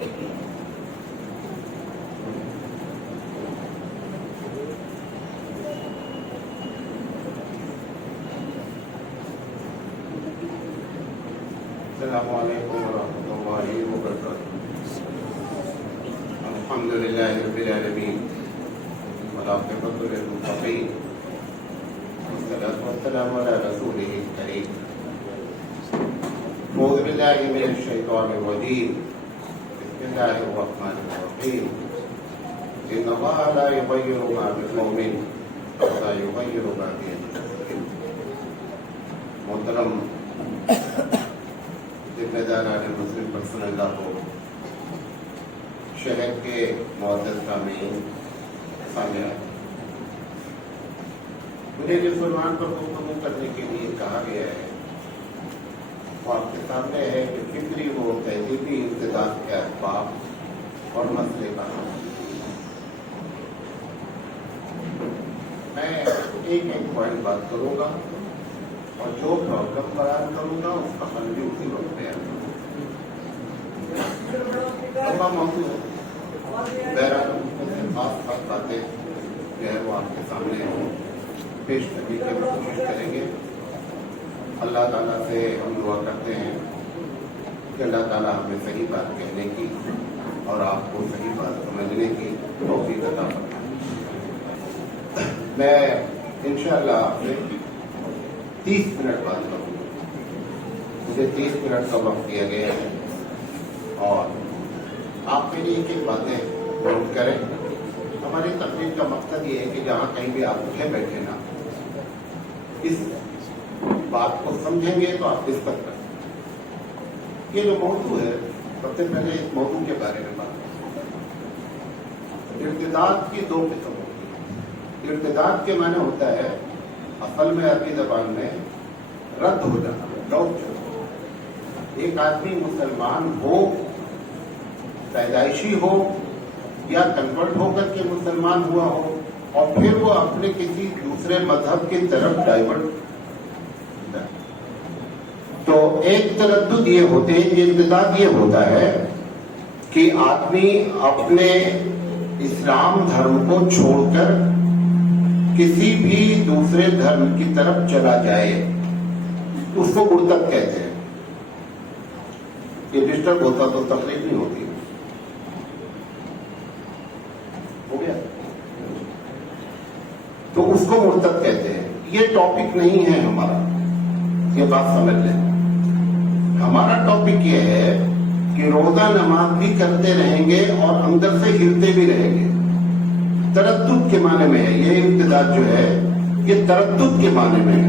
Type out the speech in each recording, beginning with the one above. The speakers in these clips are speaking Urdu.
السلام علیکم ورحمۃ اللہ وبرکاتہ. الحمد للہ رب العالمین والعاقبۃ للمتقین والصلاۃ والسلام علی رسولہ الکریم. اعوذ باللہ من الشیطان الرجیم. بسم اللہ الرحمن الرحیم. ان اللہ لا یغیر ما بقوم حتی یغیروا ما بانفسہم. محترم ذمہ داران مسلم پرسن اللہ کو، شہر کے معزز سامعین، سامعات، مجھے جس عنوان پر گفتگو کرنے کے لیے کہا گیا ہے وہ آپ کے سامنے ہے کہ فکری و تہذیبی امتداد کے اسباب اور مسئلے کا حل. میں ایک پوائنٹ بات کروں گا اور جو پرابلم بیان کروں گا اس کا حل بھی اسی وقت بیان کروں گا. موضوع بہرحال خاص خاص باتیں جو ہے وہ آپ کے سامنے پیش کرنے کی ہم کوشش کریں گے. اللہ تعالیٰ سے ہم دعا کرتے ہیں کہ اللہ تعالیٰ ہمیں صحیح بات کہنے کی اور آپ کو صحیح بات سمجھنے کی توفیق عطا فرمائے. میں انشاءاللہ آپ سے 30 منٹ بات کروں گا. مجھے 30 منٹ کا وقت دیا گیا ہے اور آپ میری ایک ایک باتیں نوٹ کریں. ہماری تقریر کا مقصد یہ ہے کہ جہاں کہیں بھی آپ اٹھے بیٹھے نا، اس بات کو سمجھیں گے تو آپ ڈسکس کریں. یہ جو موضوع ہے، سب سے پہلے اس موضوع کے بارے میں بات کریں. ارتداد کی 2 قسم ہوتی ہیں. ارتداد کے معنی ہوتا ہے اصل میں عربی زبان میں رد ہو جانا، لوٹ جانا. ایک آدمی مسلمان ہو، پیدائشی ہو یا کنورٹ ہو کر کے مسلمان ہوا ہو اور پھر وہ اپنے کسی دوسرے مذہب کی طرف ڈائیورٹ. تو ایک تردد یہ ہوتے ہیں، یہ ارتداد یہ ہوتا ہے کہ آدمی اپنے اسلام دھرم کو چھوڑ کر کسی بھی دوسرے دھرم کی طرف چلا جائے. اس کو مرتد کہتے ہیں. یہ ڈسٹرب ہوتا تو تقریر نہیں ہوتی. ہو گیا؟ تو اس کو مرتد کہتے ہیں. یہ ٹاپک نہیں ہے ہمارا، یہ بات سمجھ لیں. ہمارا ٹاپک یہ ہے کہ روزہ نماز بھی کرتے رہیں گے اور اندر سے ہلتے بھی رہیں گے. تردد کے معنی میں ہے یہ ارتداد جو ہے، یہ تردد کے معنی میں ہے.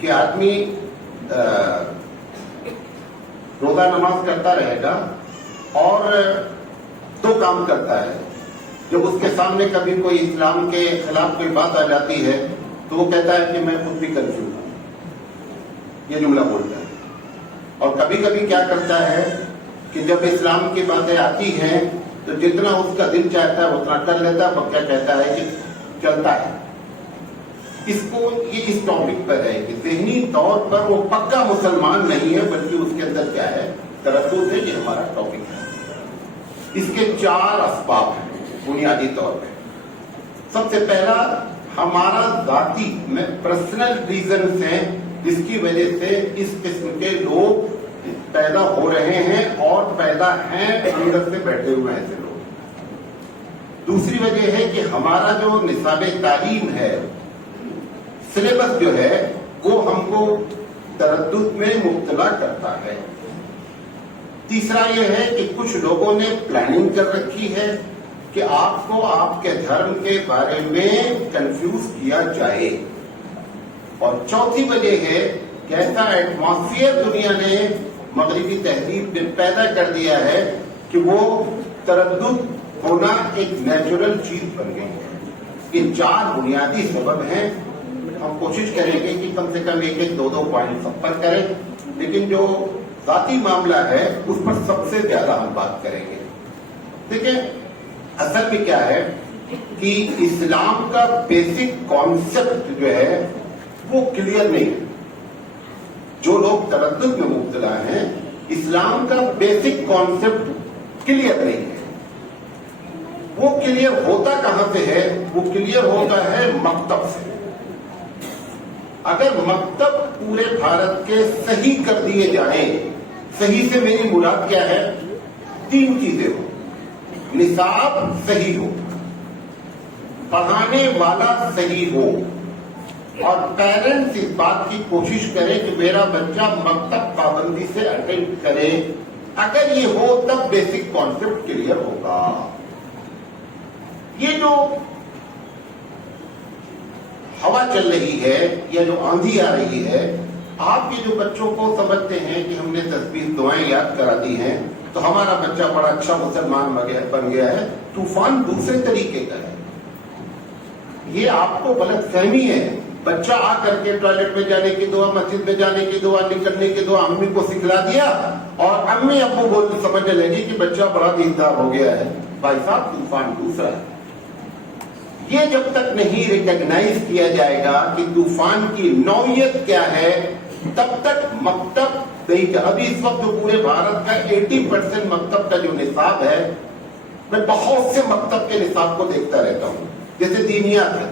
کہ آدمی روزہ نماز کرتا رہے گا اور 2 کام کرتا ہے. جب اس کے سامنے کبھی کوئی اسلام کے خلاف کوئی بات آ جاتی ہے تو وہ کہتا ہے کہ میں خود بھی کنفیوز ہوں. یہ جملہ بولتا ہے. اور کبھی کبھی کیا کرتا ہے کہ جب اسلام کی باتیں آتی ہیں تو جتنا اس کا دل چاہتا ہے اتنا کر لیتا ہے. کیا کہتا ہے کہ چلتا ہے. اس کو یہ اس ٹاپک پر ہے کہ ذہنی طور پر وہ پکا مسلمان نہیں ہے بلکہ اس کے اندر کیا ہے، تردد ہے. یہ ہمارا ٹاپک ہے. اس کے 4 اسباب ہیں بنیادی طور پہ. سب سے پہلا ہمارا ذاتی میں پرسنل ریزنز ہیں جس کی وجہ سے اس قسم کے لوگ پیدا ہو رہے ہیں اور پیدا ہیں اندر سے بیٹھے ہوئے ایسے لوگ. دوسری وجہ ہے کہ ہمارا جو نصاب تعلیم ہے، سلیبس جو ہے، وہ ہم کو تردد میں مبتلا کرتا ہے. تیسرا یہ ہے کہ کچھ لوگوں نے پلاننگ کر رکھی ہے کہ آپ کو آپ کے دھرم کے بارے میں کنفیوز کیا جائے. اور چوتھی وجہ ہے کہ ایسا ایٹماسفیئر دنیا نے، مغربی تہذیب نے پیدا کر دیا ہے کہ وہ تردد ہونا ایک نیچرل چیز بن گئی ہے. یہ 4 بنیادی سبب ہیں. ہم کوشش کریں گے کہ کم سے کم 1-2 پوائنٹ سب پر کریں، لیکن جو ذاتی معاملہ ہے اس پر سب سے زیادہ ہم بات کریں گے. دیکھیں اصل میں کیا ہے کہ اسلام کا بیسک کانسیپٹ جو ہے وہ کلیئر نہیں ہے. جو لوگ تردد میں مبتلا ہیں اسلام کا بیسک کانسیپٹ کلیئر نہیں ہے. وہ کلیئر ہوتا کہاں سے ہے؟ وہ کلیئر ہوتا ہے مکتب سے. اگر مکتب پورے بھارت کے صحیح کر دیے جائیں، صحیح سے میری مراد کیا ہے؟ 3 چیزیں ہو. نصاب صحیح ہو، پڑھانے والا صحیح ہو، اور پیرنٹس اس بات کی کوشش کریں کہ میرا بچہ مکتب پابندی سے اٹینڈ کرے. اگر یہ ہو تب بیسک کانسیپٹ کلیئر ہوگا. یہ جو ہوا چل رہی ہے یا جو آندھی آ رہی ہے، آپ یہ جو بچوں کو سمجھتے ہیں کہ ہم نے 10-20 دعائیں یاد کرا دی ہیں تو ہمارا بچہ بڑا اچھا مسلمان بن گیا ہے. طوفان دوسرے طریقے کا ہے. یہ آپ کو غلط فہمی ہے. بچہ آ کر کے ٹوائلٹ میں جانے کی دعا، مسجد میں جانے کی دعا، نکلنے کی دعا امی کو سکھلا دیا اور امی ابو بولتے سمجھنے لگی کہ بچہ بڑا دیندار ہو گیا ہے. بھائی صاحب طوفان دوسرا ہے. یہ جب تک نہیں ریکگنائز کیا جائے گا کہ طوفان کی نوعیت کیا ہے تب تک مکتب نہیں. ابھی اس وقت جو پورے بھارت کا 80% مکتب کا جو نصاب ہے، میں بہت سے مکتب کے نصاب کو دیکھتا رہتا ہوں. جیسے دینیات ہے،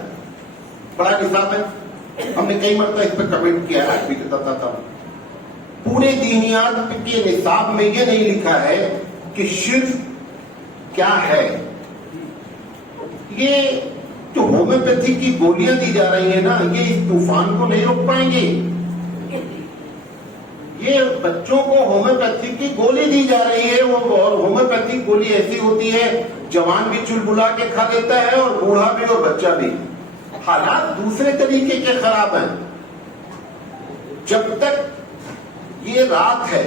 بڑا نصاب ہے، ہم نے کئی مرتبہ اس پہ کمنٹ کیا ہے، بھی بتاتا تھا. پورے دینیات کے نصاب میں یہ نہیں لکھا ہے کہ شرک کیا ہے. یہ جو ہومیوپیتھی کی گولیاں دی جا رہی ہیں نا، یہ اس طوفان کو نہیں روک پائیں گے. یہ بچوں کو ہومیوپیتھی کی گولی دی جا رہی ہے، اور ہومیوپیتھی گولی ایسی ہوتی ہے جوان بھی چلبلا کے کھا لیتا ہے اور بوڑھا بھی اور بچہ بھی. حالات دوسرے طریقے کے خراب ہیں. جب تک یہ رات ہے،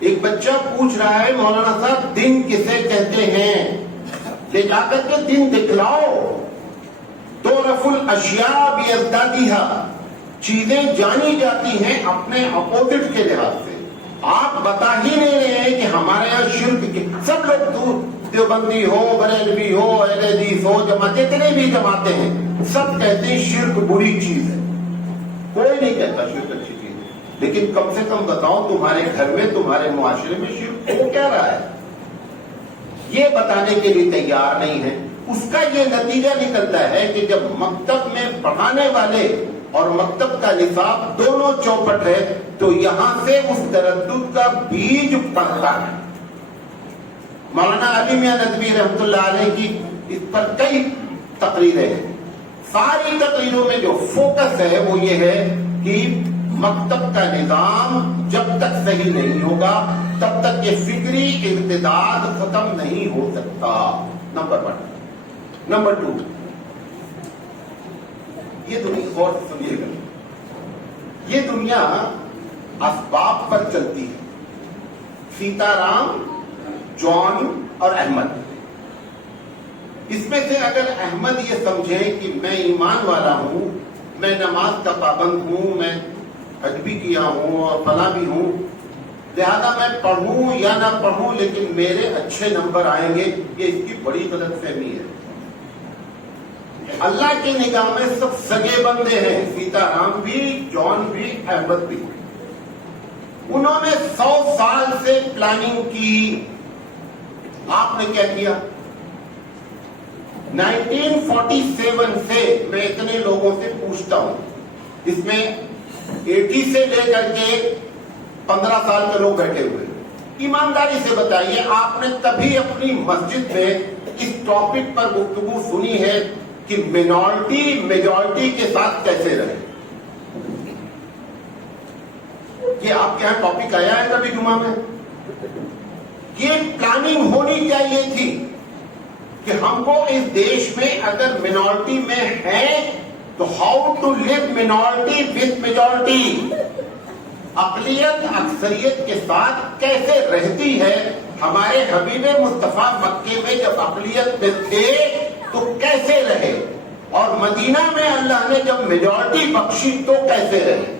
ایک بچہ پوچھ رہا ہے مولانا صاحب دن کسے کہتے ہیں، لے جا کر کے دن دکھلاؤ. تعرف الاشیاء بازدادیہا، چیزیں جانی جاتی ہیں اپنے اپوزٹ کے لحاظ سے. آپ بتا ہی نہیں رہے ہیں کہ ہمارے یہاں شرک کے سب لوگ دیوبندی ہو، بریلوی ہو، اہل حدیث ہو، جماعت جتنے بھی جماعتیں ہیں سب کہتے ہیں شرک بری چیز ہے. کوئی نہیں کہتا شرک اچھی چیز ہے. لیکن کم سے کم بتاؤ تمہارے گھر میں، تمہارے معاشرے میں شرک ہو کیا رہا ہے؟ یہ بتانے کے لیے تیار نہیں ہے. اس کا یہ نتیجہ نکلتا ہے کہ جب مکتب میں پڑھانے والے اور مکتب کا نصاب دونوں چوپٹ ہے تو یہاں سے اس تردد کا بیج پڑتا ہے. مولانا علی میاں ندوی رحمۃ اللہ علیہ کی اس پر کئی تقریریں ہیں. ساری تقریروں میں جو فوکس ہے وہ یہ ہے کہ مکتب کا نظام جب تک صحیح نہیں ہوگا تب تک یہ فکری ارتداد ختم نہیں ہو سکتا. نمبر 1. نمبر 2، یہ دنیا غور سے سنیے گا، یہ دنیا اسباب پر چلتی ہے. سیتا رام، جان اور احمد، اس میں سے اگر احمد یہ سمجھے کہ میں ایمان والا ہوں، میں نماز کا پابند ہوں، میں حج بھی کیا ہوں اور فلاں بھی ہوں، لہذا میں پڑھوں یا نہ پڑھوں لیکن میرے اچھے نمبر آئیں گے، یہ اس کی بڑی غلط فہمی ہے. اللہ کی نگاہ میں سب سگے بندے ہیں، سیتا رام بھی، جان بھی، احمد بھی. انہوں نے 100 سال سے پلاننگ کی. آپ نے کیا کیا؟ 1947 سے میں اتنے لوگوں سے پوچھتا ہوں، اس میں 80 سے لے کر کے 15 سال کے لوگ بیٹھے ہوئے. ایمانداری سے بتائیے آپ نے کبھی اپنی مسجد میں اس ٹاپک پر گفتگو سنی ہے کہ مینورٹی میجورٹی کے ساتھ کیسے رہے؟ یہ آپ کے یہاں ٹاپک آیا ہے کبھی جمعہ میں؟ یہ پلاننگ ہونی چاہیے تھی کہ ہم کو اس دیش میں اگر مینورٹی میں ہے تو how to live minority with majority. اقلیت اکثریت کے ساتھ کیسے رہتی ہے. ہمارے حبیب مصطفیٰ مکے میں جب اقلیت میں تھے تو کیسے رہے، اور مدینہ میں اللہ نے جب میجورٹی بخشی تو کیسے رہے.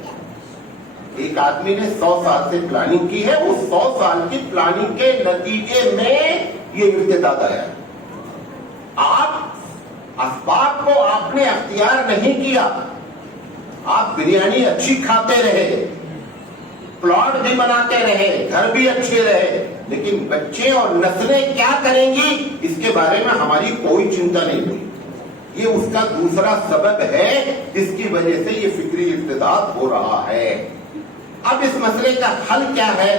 ایک آدمی نے 100 سال سے پلاننگ کی ہے، اس 100 سال کی پلاننگ کے نتیجے میں یہ ارتداد آیا. آپ اسباب کو آپ نے اختیار نہیں کیا. آپ بریانی اچھی کھاتے رہے، پلاٹ بھی بناتے رہے، گھر بھی اچھے رہے، لیکن بچے اور نسلیں کیا کریں گی اس کے بارے میں ہماری کوئی چنتا نہیں ہوئی. یہ اس کا دوسرا سبب ہے جس کی وجہ سے یہ فکری ارتداد ہو رہا ہے. اب اس مسئلے کا حل کیا ہے؟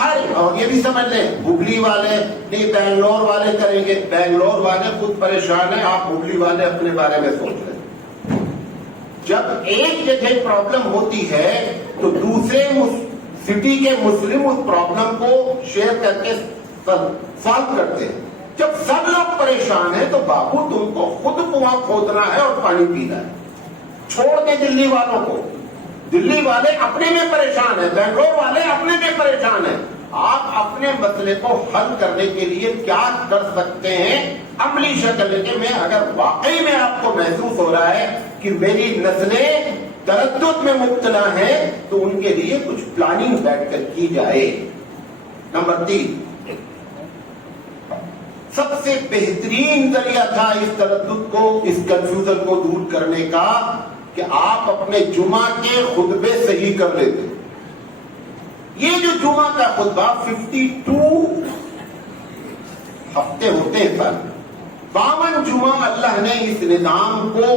حل، اور یہ بھی سمجھ لیں، ہگلی والے نہیں بنگلور والے کریں گے. بنگلور والے خود پریشان ہیں، آپ ہگلی والے اپنے بارے میں سوچ لیں. جب ایک جگہ پرابلم ہوتی ہے تو دوسرے سٹی کے مسلم اس پرابلم کو شیئر کر کے سالو کرتے ہیں. جب سب لوگ پریشان ہیں تو بابو تم کو خود کنواں کھودنا ہے اور پانی پینا ہے. چھوڑ دیں دلی والوں کو. دلی والے اپنے میں پریشان ہیں، بنگلور والے اپنے میں پریشان ہیں. آپ اپنے مسئلے کو حل کرنے کے لیے کیا کر سکتے ہیں عملی شکل میں؟ اگر واقعی میں آپ کو محسوس ہو رہا ہے کہ میری نسلیں تردد میں مبتلا ہیں تو ان کے لیے کچھ پلاننگ بیٹھ کر کی جائے. نمبر 3، سب سے بہترین ذریعہ تھا اس تردد کو، اس کنفیوژن کو دور کرنے کا کہ آپ اپنے جمعہ کے خطبے صحیح کر لیتے. یہ جو جمعہ کا خطبہ 52 ہفتے ہوتے ہیں سر، 52 جمعہ اللہ نے اس نظام کو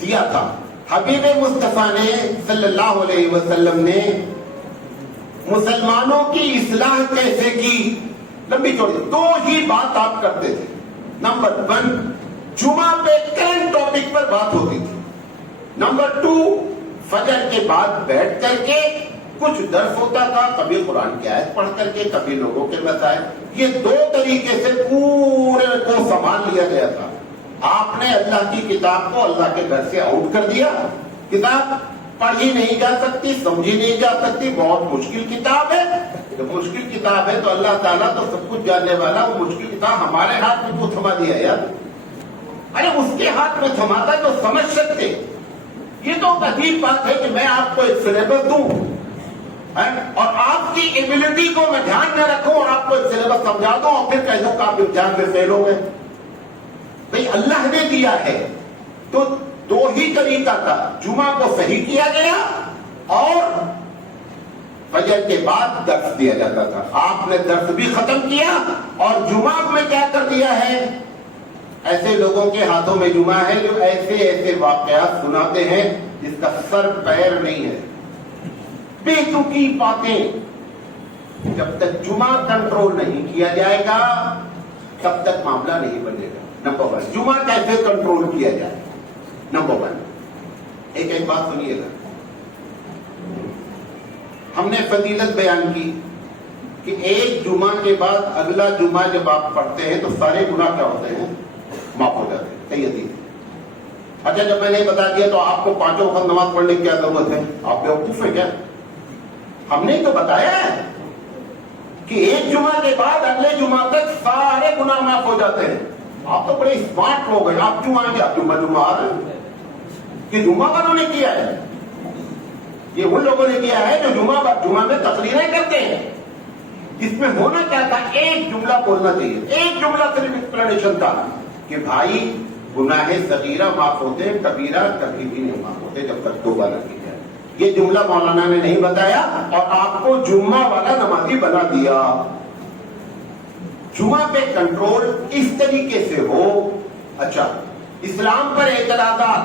دیا تھا. حبیب مصطفیٰ نے صلی اللہ علیہ وسلم نے مسلمانوں کی اصلاح کیسے کی، لمبی چوڑی 2 ہی بات آپ کرتے تھے. نمبر 1، جمعہ پہ کرنٹ ٹاپک پر بات ہوتی تھی. نمبر 2، فجر کے بعد بیٹھ کر کے کچھ درس ہوتا تھا، کبھی قرآن کی آیت پڑھ کر کے، کبھی لوگوں کے مسائل. یہ 2 طریقے سے پورے کو سنبھال لیا گیا تھا. آپ نے اللہ کی کتاب کو اللہ کے گھر سے آؤٹ کر دیا. کتاب پڑھی نہیں جا سکتی، سمجھی نہیں جا سکتی، بہت مشکل کتاب ہے. جب مشکل کتاب ہے تو اللہ تعالیٰ تو سب کچھ جاننے والا، وہ مشکل کتاب ہمارے ہاتھ میں کیوں تھما دیا یار؟ ارے اس کے ہاتھ میں تھماتا جو سمجھ سکتے. یہ تو عجیب بات ہے کہ میں آپ کو ایک سلیبس دوں اور آپ کی ایبلٹی کو میں دھیان میں رکھوں اور آپ کو ایک سلیبس سمجھا دوں اور پھر کہہ دوں کہ آپ امتحان میں فیل ہو گئے. بھئی اللہ نے دیا ہے تو 2 ہی طریقہ تھا. جمعہ کو صحیح کیا گیا اور فجر کے بعد درس دیا جاتا تھا. آپ نے درس بھی ختم کیا اور جمعہ میں کیا کر دیا ہے؟ ایسے لوگوں کے ہاتھوں میں جمعہ ہے جو ایسے ایسے واقعات سناتے ہیں جس کا سر پیر نہیں ہے، بے تکی باتیں. جب تک جمعہ کنٹرول نہیں کیا جائے گا تب تک معاملہ نہیں بنے گا. نمبر 1، جمعہ کیسے کنٹرول کیا جائے؟ نمبر 1، ایک بات سنیے گا. ہم نے فضیلت بیان کی کہ ایک جمعہ کے بعد اگلا جمعہ جب آپ پڑھتے ہیں تو سارے گناہ کیا ہوتے ہیں؟ معاف ہو جاتے ہیں. صحیح حدیث. اچھا جب میں نے بتا دیا تو آپ کو 5 وقت نماز پڑھنے کی کیا ضرورت ہے؟ آپ بیوقوف ہیں کیا؟ ہم نے تو بتایا ہے کہ ایک جمعہ کے بعد اگلے جمعہ تک سارے گناہ معاف ہو جاتے ہیں. آپ تو بڑے اسمارٹ لوگ ہیں. آپ کیوں آئیں گے؟ آپ جمعہ آ رہے ہیں کہ جمعہ والوں نے کیا ہے. یہ ان لوگوں نے کیا ہے جو جمعہ میں تقریریں کرتے ہیں. اس میں ہونا کیا تھا؟ ایک جملہ بولنا چاہیے. ایک جملہ صرف ایکسپلینیشن تھا کہ بھائی گناہ صغیرہ معاف ہوتے ہیں، کبیرہ کبھی بھی نہیں معاف ہوتے جب تک توبہ نہ کی جائے. یہ جملہ مولانا نے نہیں بتایا اور آپ کو جمعہ والا نمازی بنا دیا. جمعہ پہ کنٹرول اس طریقے سے ہو. اچھا، اسلام پر اعتراضات،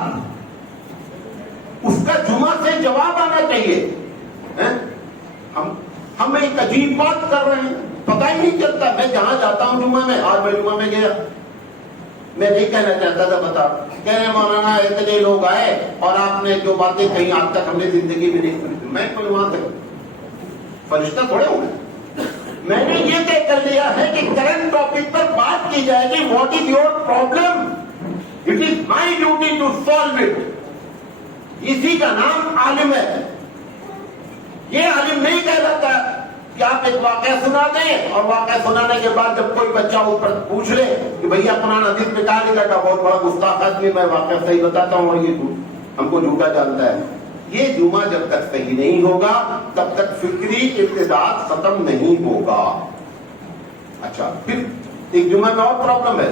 اس کا جمعہ سے جواب آنا چاہیے. ہم ایک عجیب بات کر رہے ہیں، پتہ ہی نہیں چلتا. میں جہاں جاتا ہوں جمعہ میں، آج میں جمعہ میں گیا، میں نہیں کہنا چاہتا تھا بتا، کہہ رہے مولانا اتنے لوگ آئے اور آپ نے جو باتیں کہیں آج تک ہم نے زندگی میں نہیں سنی. میں کوئی وہاں تک فرشتہ تھوڑے ہوں گے. میں نے یہ طے کر لیا ہے کہ کرنٹ ٹاپک پر بات کی جائے گی. What is your problem? It is my duty to solve it. اسی کا نام عالم ہے. یہ عالم نہیں کہلاتا کہ آپ ایک واقعہ سنا دیں اور واقعہ سنانے کے بعد جب کوئی بچہ اوپر پوچھ لے کہ بھیا قرآن حدیث میں کہا لکھا تھا، بہت بڑا گستاخ آدمی، میں واقعہ صحیح بتاتا ہوں اور یہ ہم کو جھوٹا جانتا ہے. یہ جمعہ جب تک صحیح نہیں ہوگا تب تک فکری ارتداد ختم نہیں ہوگا. اچھا، پھر ایک جمعہ میں اور پرابلم ہے.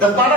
10-12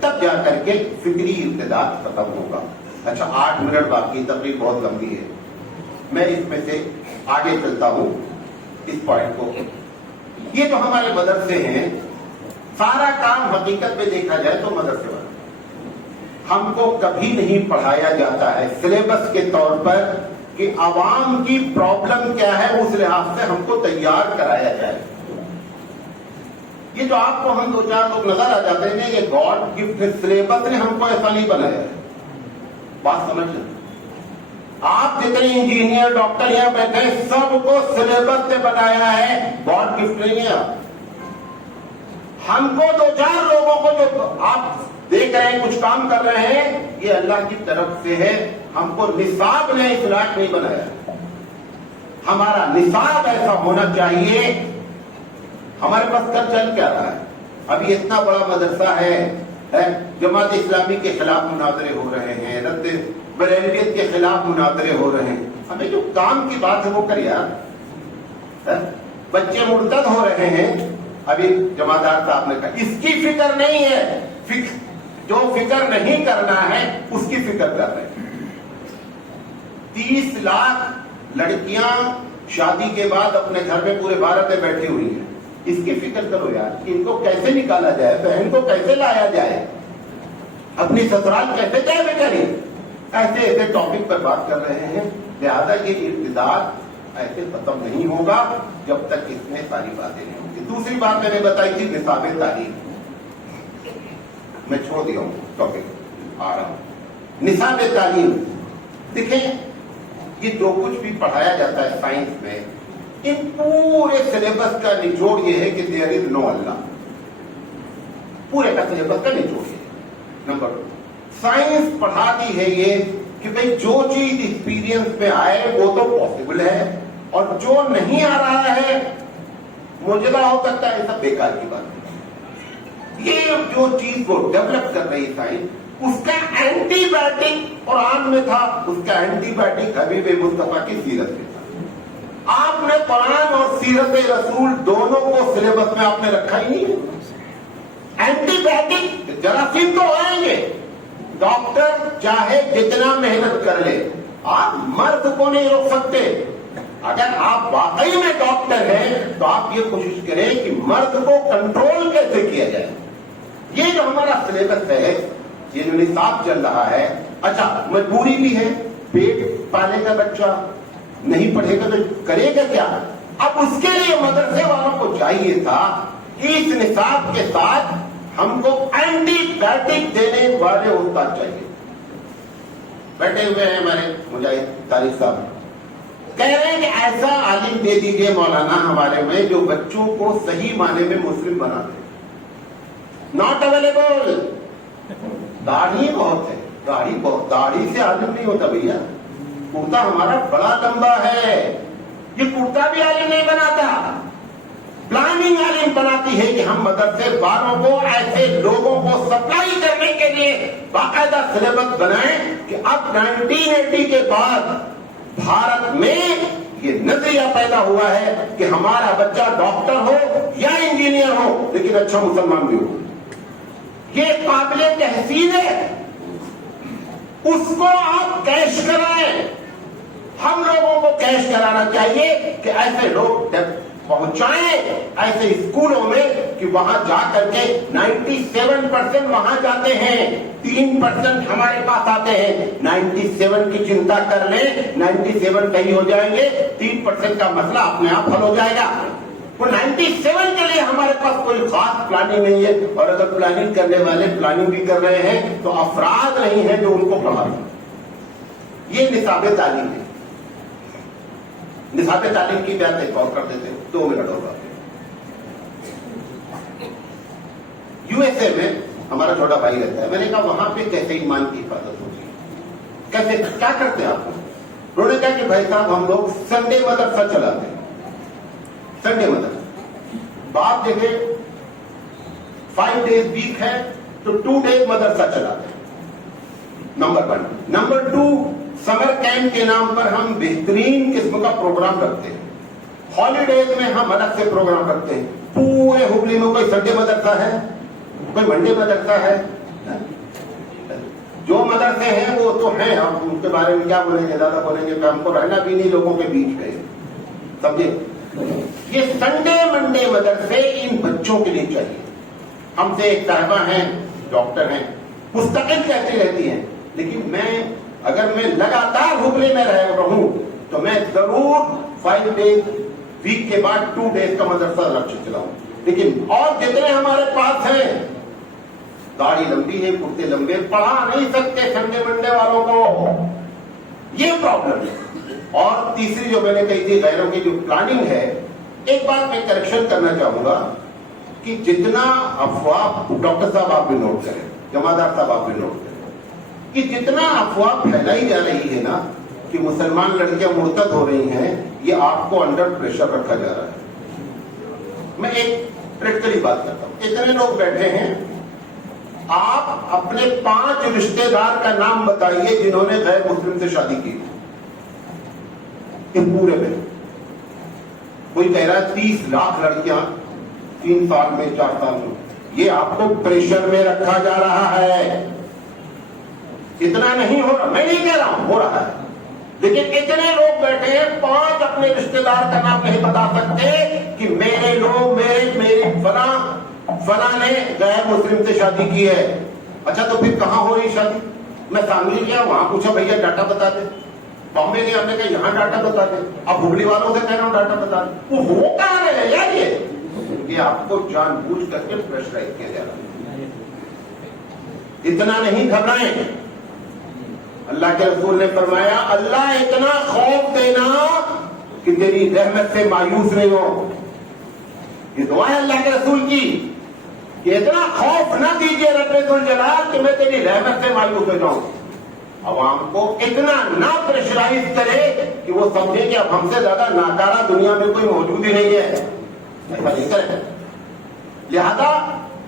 تب جا کر کے فکری ارتداد ختم ہوگا. اچھا 8 منٹ باقی, تقریر بہت لمبی ہے, میں اس میں سے آگے چلتا ہوں اس پوائنٹ کو. یہ جو ہمارے مدرسے ہیں, سارا کام حقیقت میں دیکھا جائے تو مدرسے والے, ہم کو کبھی نہیں پڑھایا جاتا ہے سلیبس کے طور پر کہ عوام کی پرابلم کیا ہے, اس لحاظ سے ہم کو تیار کرایا جائے. یہ جو آپ کو ہم 2-4 لوگ نظر آ جاتے ہیں, یہ گاڈ گفٹ سلیبس نے ہم کو ایسا نہیں بنایا ہے. بات سمجھ لیں, آپ جتنے انجینئر ڈاکٹر یہاں بیٹھے ہیں سب کو سلیبس نے بنایا ہے, گاڈ گفٹ نہیں ہے. ہم کو 2-4 لوگوں کو جو آپ دیکھ رہے ہیں کچھ کام کر رہے ہیں, یہ اللہ کی طرف سے ہے. ہم کو نصاب نے اس لائق نہیں بنایا. ہمارا نصاب ایسا ہونا چاہیے. ہمارے پاس کل چل کیا رہا ہے, ابھی اتنا بڑا مدرسہ ہے, جماعت اسلامی کے خلاف مناظرے ہو رہے ہیں, رد بریلویت کے خلاف مناظرے ہو رہے ہیں. ہمیں جو کام کی بات ہے وہ کر یار. بچے مرتد ہو رہے ہیں, ابھی جماعتدار صاحب نے کہا اس کی فکر نہیں ہے, جو فکر نہیں کرنا ہے اس کی فکر کر رہے ہیں. 30 لاکھ لڑکیاں شادی کے بعد اپنے گھر میں پورے بھارت میں بیٹھی ہوئی ہیں. اس کی فکر کرو یار کہ ان کو کیسے نکالا جائے, بہن کو کیسے لایا جائے, اپنی سسرال کیسے جائے بیچاری. ایسے ایسے ٹاپک پر بات کر رہے ہیں. لہذا یہ ارتداد ایسے ختم نہیں ہوگا جب تک اس میں ساری باتیں نہیں ہوں گی. دوسری بات میں نے بتائی تھی نصاب تعلیم, میں چھوڑ دیا ہوں ٹاپک, آ رہا ہوں. نصاب تعلیم دیکھیں, یہ جو کچھ بھی پڑھایا جاتا ہے سائنس میں, ان پورے سلیبس کا نچوڑ یہ ہے کہ دیر از نو اللہ. پورے کا سلیبس کا نچوڑ یہ ہے. نمبر 2, سائنس پڑھاتی ہے یہ کہ بھئی جو چیز ایکسپیرینس میں آئے وہ تو پاسبل ہے, اور جو نہیں آ رہا ہے معجزہ ہو سکتا ہے, سب بیکار کی بات ہے. یہ جو چیز کو ڈیولپ کر رہی سائنس, اس کا اینٹی بایوٹک قرآن میں تھا, اس کا اینٹی بایوٹک حبیب مصطفیٰ کی سیرت میں تھا. آپ نے قرآن اور سیرت رسول دونوں کو سلیبس میں آپ نے رکھا ہی نہیں. اینٹی بایوٹک جراثیم تو آئیں گے, ڈاکٹر چاہے جتنا محنت کر لے, آپ مرض کو نہیں روک سکتے. اگر آپ واقعی میں ڈاکٹر ہیں تو آپ یہ کوشش کریں کہ مرض کو کنٹرول کیسے کیا جائے. یہ جو ہمارا سلیبس ہے, یہ جو نصاب چل رہا ہے, اچھا مجبوری بھی ہے, پیٹ پالے کا بچہ نہیں پڑھے گا تو کرے گا کیا. اب اس کے لیے مدرسے والوں کو چاہیے تھا کہ اس نصاب کے ساتھ ہم کو اینٹی بایوٹک دینے والے استاد چاہیے. بیٹھے ہوئے ہیں ہمارے مجاہد طارق صاحب, کہہ رہے ہیں کہ ایسا عالم دے دیجئے مولانا ہمارے میں جو بچوں کو صحیح معنی میں مسلم بنا دے. Not available. داڑھی بہت ہے, داڑھی سے عالم نہیں ہوتا بھیا. کرتا ہمارا بڑا لمبا ہے, یہ کرتا بھی عالم نہیں بناتا. پلاننگ عالم بناتی ہے کہ ہم مدرسے والوں کو ایسے لوگوں کو سپلائی کرنے کے لیے باقاعدہ سلیبس بنائیں کہ اب 1980 کے بعد بھارت میں یہ نظریہ پیدا ہوا ہے کہ ہمارا بچہ ڈاکٹر ہو یا انجینئر ہو لیکن اچھا مسلمان بھی ہو. یہ قابل تحسین ہے, اس کو آپ کیش کرائیں. ہم لوگوں کو کیش کرانا چاہیے کہ ایسے لوگ پہنچائیں ایسے اسکولوں میں کہ وہاں جا کر کے 97% وہاں جاتے ہیں, 3% ہمارے پاس آتے ہیں. 97 کی چنتا کر لیں, 97 صحیح ہو جائیں گے, 3% کا مسئلہ اپنے آپ حل ہو جائے گا. وہ 97 کے لیے ہمارے پاس کوئی خاص پلاننگ نہیں ہے, اور اگر پلاننگ کرنے والے پلاننگ بھی کر رہے ہیں تو افراد نہیں ہیں جو ان کو پڑھا رہے ہیں. یہ نصاب تعلیم ہے. نصاب تعلیم کی بات ایک اور کر دیتے ہیں, 2 منٹ اور بات. USA میں ہمارا چھوٹا بھائی رہتا ہے. میں نے کہا وہاں پہ کیسے ایمان کی حفاظت ہوتی ہے, کیسے کیا کرتے ہیں آپ. انہوں نے کہا کہ بھائی صاحب ہم لوگ سنڈے مدرسہ چلاتے ہیں. سنڈے مدرسہ باپ دیکھے 5 days ویک ہے تو 2 days مدرسہ چلاتے ہیں. نمبر 1. نمبر 2, سمر کیمپ کے نام پر ہم بہترین قسم کا پروگرام رکھتے ہیں. ہالیڈیز میں ہم الگ سے پروگرام رکھتے ہیں. پورے ہبلی میں کوئی سنڈے مدرسہ ہے, کوئی منڈے مدرسہ ہے, جو مدرسے ہیں وہ تو ہیں، ہم ان کے بارے میں کیا بولیں گے، زیادہ بولیں گے کہ ہم کو رہنا بھی نہیں لوگوں کے بیچ میں، سمجھے؟ یہ سنڈے منڈے مدرسے ان بچوں کے لیے چاہیے. ہم سے ایک صاحبہ ہیں، ڈاکٹر ہیں، مستقل کہتی رہتی ہیں، لیکن اگر میں لگاتار حکلے میں رہوں تو میں ضرور 5 days ویک کے بعد 2 days کا مدرسہ رکھ چلاؤں. لیکن اور جتنے ہمارے پاس ہیں، داڑھی لمبی ہے، کرتے لمبے، پڑھا نہیں سکتے سنڈے منڈے والوں کو، یہ پرابلم ہے. اور تیسری جو میں نے کہی تھی غیروں کی جو پلاننگ ہے، ایک بات میں کریکشن کرنا چاہوں گا کہ جتنا افواہ، ڈاکٹر صاحب آپ بھی نوٹ کریں، جمعدار صاحب آپ بھی نوٹ کریں، کہ جتنا افواہ پھیلائی جا رہی ہے نا کہ مسلمان لڑکیاں مرتد ہو رہی ہیں، یہ آپ کو انڈر پریشر رکھا جا رہا ہے. میں ایک پریکٹیکلی بات کرتا ہوں. اتنے لوگ بیٹھے ہیں، آپ اپنے 5 رشتے دار کا نام بتائیے جنہوں نے غیر مسلم سے شادی کی. پورے میں کوئی کہہ رہا ہے 30 لاکھ لڑکیاں 3 سال میں 4 سال میں. یہ آپ کو پریشر میں رکھا جا رہا ہے. اتنا نہیں ہو رہا، میں نہیں کہہ رہا ہوں، ہو رہا ہے، لیکن اتنے لوگ بیٹھے ہیں 5 اپنے رشتے دار کا نام نہیں بتا سکتے کہ میرے لوگ میری فلاں نے غیر مسلم سے شادی کی ہے. اچھا تو پھر کہاں ہو رہی شادی؟ میں سامنے گیا، وہاں پوچھا بھیا ڈاٹا بتا دے. بامبے گیا، ہم نے کہا یہاں ڈاٹا بتا دے. اب ہگلی والوں سے کہہ رہا ہوں ڈاٹا بتا دے. وہ ہو کہاں رہے یار؟ یہ آپ کو جان بوجھ کر کے پریشرائز کیا جا رہا ہے. اتنا نہیں گھبرائیں. اللہ کے رسول نے فرمایا اللہ اتنا خوف دینا کہ تیری رحمت سے مایوس نہیں ہو. یہ دعا ہے اللہ کے رسول کی کہ اتنا خوف نہ دیجیے رب ذوالجلال کہ میں تیری رحمت سے مایوس ہو جاؤں. عوام کو اتنا نہ پریشرائز کرے کہ وہ سمجھے کہ اب ہم سے زیادہ ناکارہ دنیا میں کوئی موجود ہی نہیں ہے. ایسا نہیں کرے. لہذا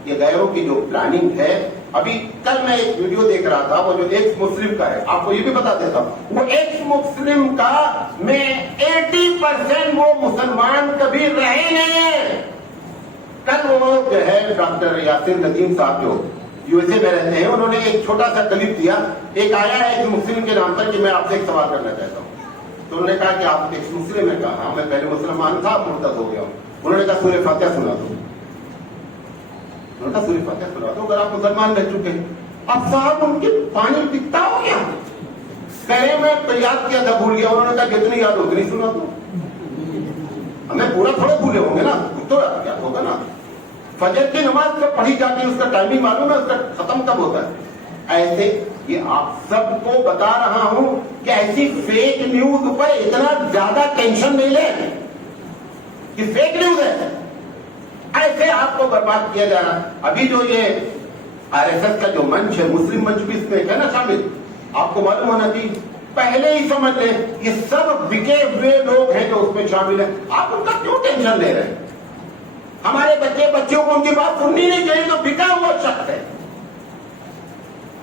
یہ غیروں کی جو پلاننگ ہے، ابھی کل میں ایک ویڈیو دیکھ رہا تھا، وہ جو ایکس مسلم کا ہے، آپ کو یہ بھی بتا دیتا ہوں، وہ ایکس مسلم کا میں 80% وہ مسلمان کبھی رہے نہیں ہیں. کل وہ جو ہے ڈاکٹر یاسر ندیم صاحب جو یو ایس اے میں رہتے ہیں، انہوں نے ایک چھوٹا سا کلپ دیا. ایک آیا ہے ایک مسلم کے نام پر کہ میں آپ سے ایک سوال کرنا چاہتا ہوں. تو انہوں نے کہا کہ آپ ایک مسلم. نے کہا ہاں میں پہلے مسلمان تھا، مرتد ہو گیا ہوں. انہوں نے کہا سورہ فاتحہ سنا دو. انہوں نے کہا سورہ فاتحہ سنا دو اگر آپ مسلمان رہ چکے ہیں. اب صاحب ان کے پانی پکتا ہو گیا. کہے میں یاد کیا تھا، بھول گیا. انہوں نے کہا جتنی یاد اتنی سنا دو. ہمیں پورا تھوڑے بھولے ہوں گے نا، کچھ تو یاد ہوگا نا. فجر کی نماز کب پڑھی جاتی ہے اس کا ٹائمنگ معلوم ہے، اس کا ختم کب ہوتا ہے. ایسے یہ آپ سب کو بتا رہا ہوں کہ ایسی فیک نیوز پر اتنا زیادہ ٹینشن نہیں لیں کہ فیک نیوز ہے. ایسے آپ کو برباد کیا جا رہا ہے. ابھی جو یہ RSS کا جو منچ ہے، مسلم منچ بھی اس میں ہے نا شامل، آپ کو معلوم ہونا چاہیے. پہلے ہی سمجھ لیں یہ سب بکے ہوئے لوگ ہیں جو اس میں شامل ہیں. آپ ان کا کیوں ٹینشن لے رہے ہیں؟ ہمارے بچوں کو ان کی بات سننی نہیں چاہیے، تو بکا ہوا شخص ہے.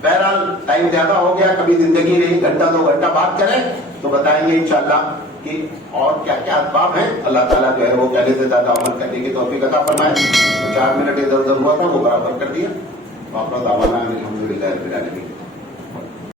بہرحال ٹائم زیادہ ہو گیا، کبھی زندگی رہی 1-2 گھنٹہ بات کریں تو بتائیں گے انشاءاللہ کہ اور کیا کیا اسباب ہیں. اللہ تعالیٰ جو ہے وہ پہلے سے زیادہ عمل کرنے کی توفیق عطا فرمائے. 4 منٹ ادھر ادھر ہوا تھا وہ برابر کر دیا. واپس الحمدللہ رب العالمین.